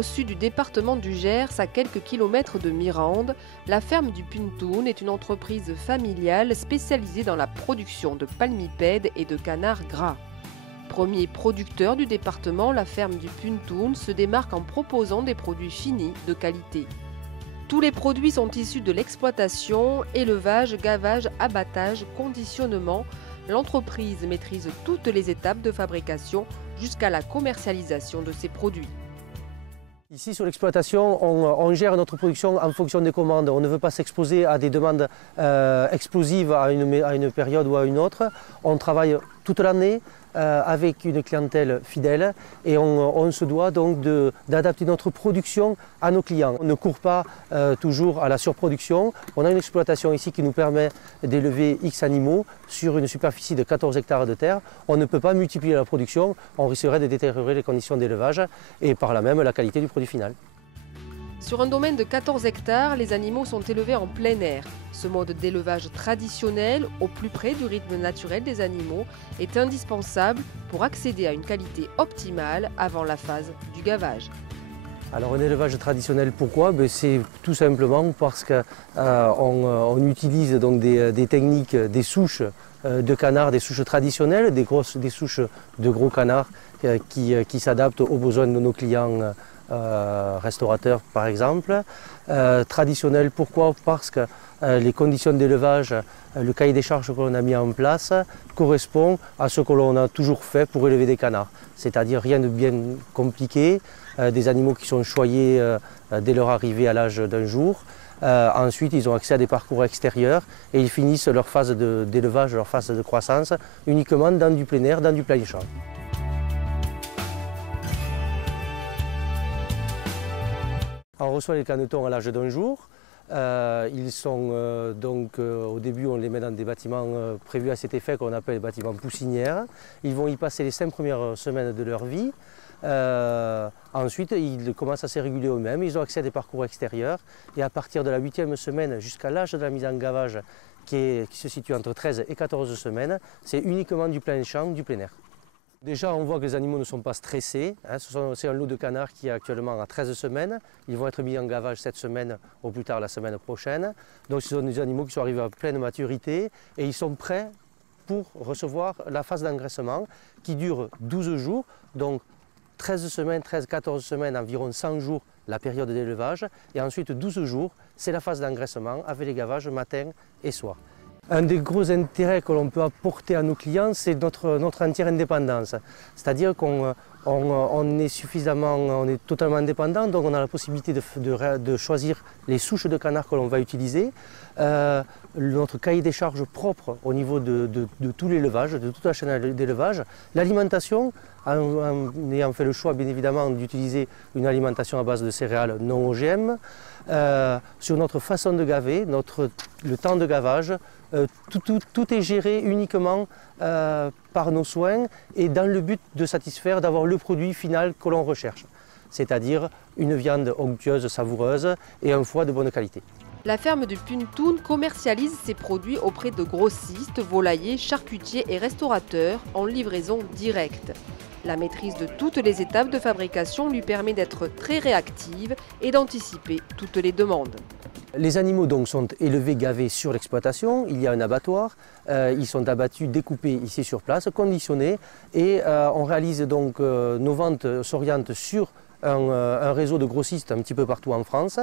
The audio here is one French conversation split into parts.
au sud du département du Gers, à quelques kilomètres de Mirande, la ferme du Puntoun est une entreprise familiale spécialisée dans la production de palmipèdes et de canards gras. Premier producteur du département, la ferme du Puntoun se démarque en proposant des produits finis de qualité. Tous les produits sont issus de l'exploitation, élevage, gavage, abattage, conditionnement. L'entreprise maîtrise toutes les étapes de fabrication jusqu'à la commercialisation de ces produits. Ici sur l'exploitation, on gère notre production en fonction des commandes. On ne veut pas s'exposer à des demandes explosives à une période ou à une autre. On travaille toute l'année avec une clientèle fidèle et on se doit donc d'adapter notre production à nos clients. On ne court pas toujours à la surproduction. On a une exploitation ici qui nous permet d'élever X animaux sur une superficie de 14 hectares de terre. On ne peut pas multiplier la production, on risquerait de détériorer les conditions d'élevage et par là même la qualité du produit final. Sur un domaine de 14 hectares, les animaux sont élevés en plein air. Ce mode d'élevage traditionnel, au plus près du rythme naturel des animaux, est indispensable pour accéder à une qualité optimale avant la phase du gavage. Alors un élevage traditionnel, pourquoi? C'est tout simplement parce qu'on utilise donc des techniques, des souches de canards, des souches traditionnelles, des souches de gros canards qui s'adaptent aux besoins de nos clients restaurateurs par exemple. Traditionnel, pourquoi? Parce que les conditions d'élevage, le cahier des charges que l'on a mis en place correspond à ce que l'on a toujours fait pour élever des canards. C'est-à-dire rien de bien compliqué, des animaux qui sont choyés dès leur arrivée à l'âge d'un jour. Ensuite, ils ont accès à des parcours extérieurs et ils finissent leur phase d'élevage, leur phase de croissance uniquement dans du plein air, dans du plein champ. On reçoit les canetons à l'âge d'un jour. Ils sont au début on les met dans des bâtiments prévus à cet effet qu'on appelle les bâtiments poussinières. Ils vont y passer les 5 premières semaines de leur vie. Ensuite ils commencent à se réguler eux-mêmes, ils ont accès à des parcours extérieurs et à partir de la 8e semaine jusqu'à l'âge de la mise en gavage qui se situe entre 13 et 14 semaines, c'est uniquement du plein champ, du plein air. Déjà, on voit que les animaux ne sont pas stressés. C'est un lot de canards qui est actuellement à 13 semaines. Ils vont être mis en gavage cette semaine, au plus tard la semaine prochaine. Donc ce sont des animaux qui sont arrivés à pleine maturité et ils sont prêts pour recevoir la phase d'engraissement qui dure 12 jours. Donc 13 semaines, 13-14 semaines, environ 100 jours la période d'élevage. Et ensuite 12 jours, c'est la phase d'engraissement avec les gavages matin et soir. Un des gros intérêts que l'on peut apporter à nos clients, c'est notre entière indépendance. C'est-à-dire qu'on est totalement indépendant, donc on a la possibilité de choisir les souches de canards que l'on va utiliser. Notre cahier des charges propre au niveau de tout l'élevage, de toute la chaîne d'élevage. L'alimentation, en ayant fait le choix bien évidemment d'utiliser une alimentation à base de céréales non OGM. Sur notre façon de gaver, le temps de gavage, tout est géré uniquement par nos soins et dans le but de satisfaire, d'avoir le produit final que l'on recherche. C'est-à-dire une viande onctueuse, savoureuse et un foie de bonne qualité. La ferme du Puntoun commercialise ses produits auprès de grossistes, volaillers, charcutiers et restaurateurs en livraison directe. La maîtrise de toutes les étapes de fabrication lui permet d'être très réactive et d'anticiper toutes les demandes. Les animaux donc sont élevés, gavés sur l'exploitation, il y a un abattoir, ils sont abattus, découpés ici sur place, conditionnés et on réalise donc nos ventes s'orientent sur un réseau de grossistes un petit peu partout en France,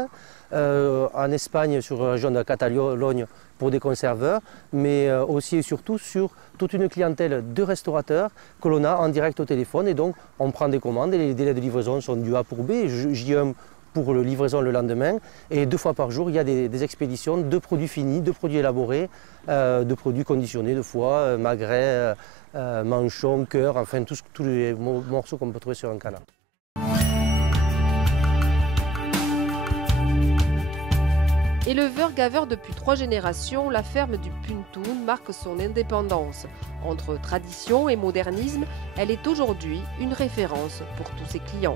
en Espagne sur la région de la Catalogne pour des conserveurs, mais aussi et surtout sur toute une clientèle de restaurateurs que l'on a en direct au téléphone et donc on prend des commandes et les délais de livraison sont du A pour B, J1 pour la livraison le lendemain et 2 fois par jour il y a des expéditions de produits finis, de produits élaborés, de produits conditionnés, de foie, magret, manchon, cœur, enfin tous les morceaux qu'on peut trouver sur un canard. Éleveur-gaveur depuis 3 générations, la ferme du Puntoun marque son indépendance. Entre tradition et modernisme, elle est aujourd'hui une référence pour tous ses clients.